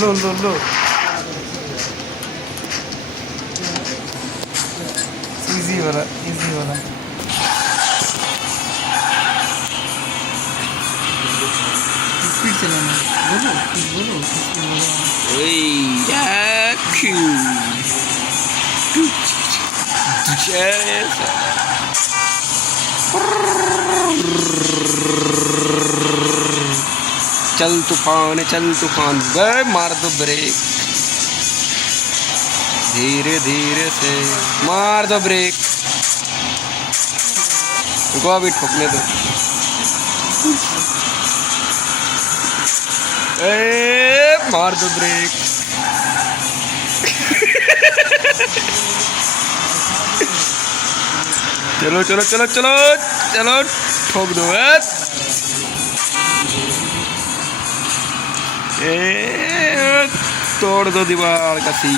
लो लो लो easy वाला speed चलाना बोलो कुछ बोलो ওই দেখি चल तूफान गए मार दो ब्रेक धीरे धीरे से मार दो ब्रेक रुको अभी ठोकने दो मार दो ब्रेक चलो चलो चलो चलो चलो ठोक दो तोड़ दो दीवार का सी